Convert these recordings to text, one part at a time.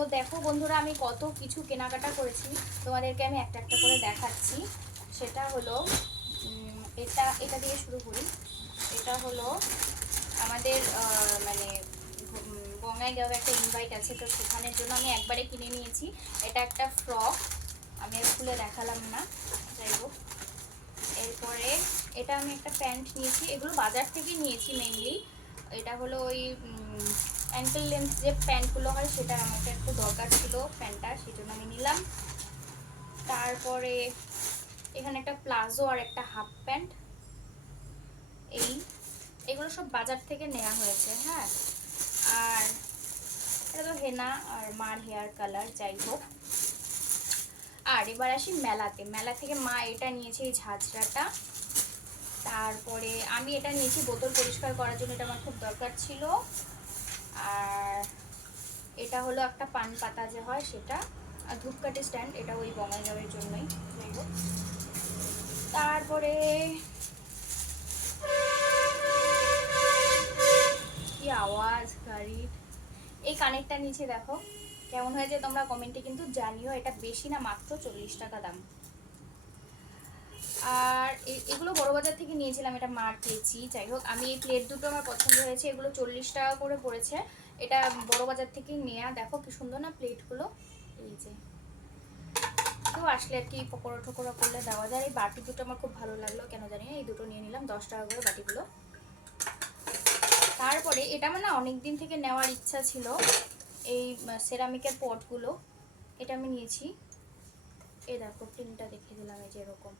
তো দেখো বন্ধুরা, আমি কত কিছু কেনাকাটা করেছি। তোমাদেরকে আমি একটা একটা করে দেখাচ্ছি। সেটা হলো এটা এটা দিয়ে শুরু করি। এটা হলো আমাদের মানে বঙ্গাইগাঁও একটা ইনভাইট আছে, তো সেখানের জন্য আমি একবারে কিনে নিয়েছি। এটা একটা ফ্রক আমি খুলে দেখালাম না। যাই হোক। এরপরে এটা আমি একটা প্যান্ট নিয়েছি। এগুলো বাজার থেকে নিয়েছি মেনলি এটা হলো ওই অ্যাঙ্কেল লেন্থ যে প্যান্টগুলো হয় সেটা আমাকে একটু দরকার ছিল প্যান্টটা, সেই জন্য আমি নিলাম। তারপরে এখানে একটা প্লাজো আর একটা হাফ প্যান্ট। এই, এগুলো সব বাজার থেকে নেওয়া হয়েছে হ্যাঁ। আর এটা তো হেনা আর মার হেয়ার কালার, যাই হোক। আর এবার আসি মেলাতে। মেলা থেকে মা এটা নিয়েছে, এই ঝাঁঝরাটা। তারপরে আমি এটা নিয়েছি, বোতল পরিষ্কার করার জন্য এটা আমার খুব দরকার ছিল। আর এটা হলো একটা পান পাতা যে হয় সেটা। আর ধূপকাঠি স্ট্যান্ড এটা ওই বঙ্গাইগাঁওয়ের জন্যই তারপরে কি আওয়াজ গাড়ির এই কানেরটা নিচে দেখো। কেমন হয়েছে তোমরা কমেন্টে কিন্তু জানিও। এটা বেশি না, মাত্র চল্লিশ টাকা দাম। আর এ- এগুলো বড় বাজার থেকে নিয়েছিলাম, এটা মার পেয়েছি যাই হোক, আমি এই প্লেট দুটো আমার পছন্দ হয়েছে, এগুলো চল্লিশ টাকা করে পড়েছে। এটা বড় বাজার থেকেই নেওয়া দেখো কি সুন্দর না প্লেটগুলো এই যে। কেউ আসলে আর কি পকোড়া টকোড়া করলে দেওয়া যায়। এই বাটি দুটো আমার খুব ভালো লাগল, কেন জানি না, এই দুটো নিয়ে নিলাম, দশ টাকা করে বাটিগুলো। তারপরে এটা আমার না অনেক দিন থেকে নেওয়ার ইচ্ছা ছিল, এই সেরামিকের পটগুলো এটা আমি নিয়েছি। এই দেখো প্রিন্টটা দেখিয়ে দিলাম, এই যে এরকম।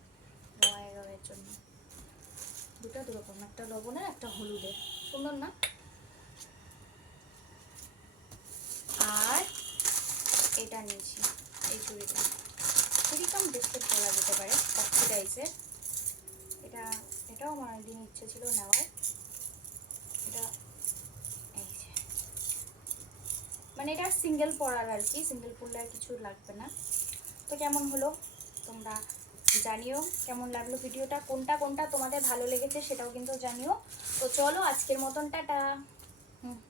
দুটো দুরকম, একটা লবণের একটা হলুদের। সুন্দর না? আর এটা নিয়েছি, এই চুড়ি কম বিস্কুট বলা যেতে পারে অক্সিডাইজের এটা, এটাও আমার একদিন ইচ্ছে ছিল নেওয়ার। এটা, এই যে। মানে এটা সিঙ্গেল পরার আর কি সিঙ্গেল পরলে আর কিছু লাগবে না। তো কেমন হলো? তোমরা জানিও কেমন লাগল ভিডিওটা, কোনটা কোনটা তোমাদের ভালো লেগেছে সেটাও কিন্তু জানিও। তো চলো আজকের মতন, টাটা। হুম।